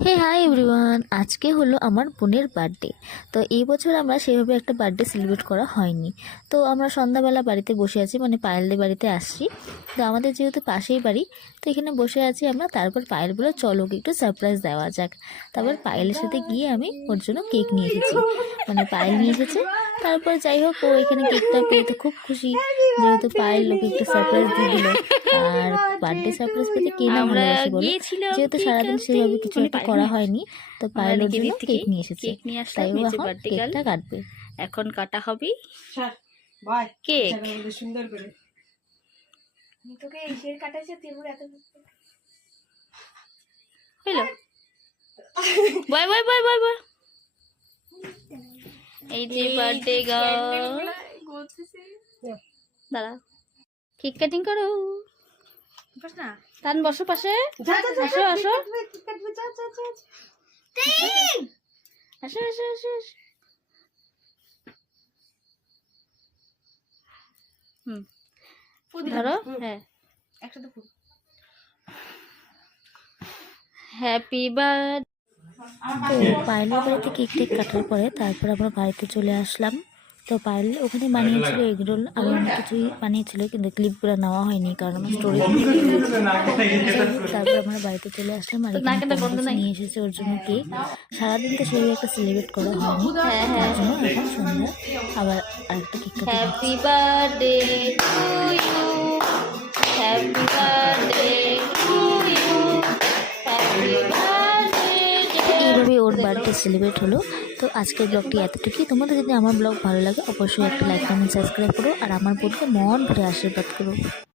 Hi everyone, আজকে হলো আমার বোনের বার্থডে। তো এই বছর আমরা সেভাবে একটা বার্থডে সেলিব্রেট করা হয়নি। তো আমরা সন্ধ্যাবেলা বাড়িতে বসে আছি, মানে পায়েলদের বাড়িতে আসছি। তো আমাদের যেহেতু পাশেই বাড়ি, তো এখানে বসে আছি আমরা। তারপর পায়েল বলে চলো ওকে একটু সারপ্রাইজ দেওয়া যাক। তারপর পায়েলের সাথে গিয়ে আমি ওর জন্য কেক নিয়ে এসেছি, মানে পায়েল নিয়ে এসেছে। তারপর যাই হোক, ও এখানে কেকটা পেয়ে তো খুব খুশি, যেহেতু পায়েল ওকে একটু সারপ্রাইজ দিয়ে দিল। আর বার্থডে সারপ্রাইজ পেতে কে না আমরা ভালোবাসে বলো। গিয়েছিলাম যেহেতু কেক সারাদিন আনতে, সেভাবে কিছু মানে একটা পায়েল করা নয়। হয়নি, তো আমরা পায়েল ওর এদিকে জন্য দিক থেকে কেক নিয়ে এসেছে। কেক নিয়ে আসলাম, তাই ও এই যে এখন বার্থডে গার্ল কেকটা কাটবে। এখন কাটা হবে স্যার বাই কেক। সুন্দর করে তোকে এসের কাটাইছে তেমন এত হইলো bye bye bye bye bye. এই যে বার্থডে গার্ল, দাঁড়া কেক কাটিং করো। বস না তান বসো পাশে, যা যা যা আসো আসো কি কাটবে যা যা যা আসো আসো আসো আসো। ধরো, হ্যাঁ একসাথে ফুল হ্যাপি বার্থডে। তো পায়েলের বাড়িতে কেক টেক কাটার পরে তারপর আমরা বাড়িতে চলে আসলাম। তো পায়েল ওখানে বানিয়েছিল এগরোল আর অনেক কিছুই বানিয়েছিল, কিন্তু ক্লিপগুলো নেওয়া হয়নি কারণ আমার স্টোরি। তারপর আমরা বাড়িতে চলে আসলাম আর এখানে নিয়ে এসেছে ওর জন্য কেক। সারাদিন তো সেই একটা সেলিব্রেট করা হয়নি, তার জন্য এখন সন্ধ্যা আবার আরেকটা কেক কাটা। Happy birthday to you, happy birthday to you, happy birthday. এইভাবে ওর বার্থডে সেলিব্রেট হলো। তো আজকের ব্লগটি এতটুকুই। তোমাদের যদি আমার ব্লগ ভালো লাগে অবশ্যই একটা লাইক কমেন্ট সাবস্ক্রাইব করো আর আমার বোনকে মন ভরে আশীর্বাদ করো।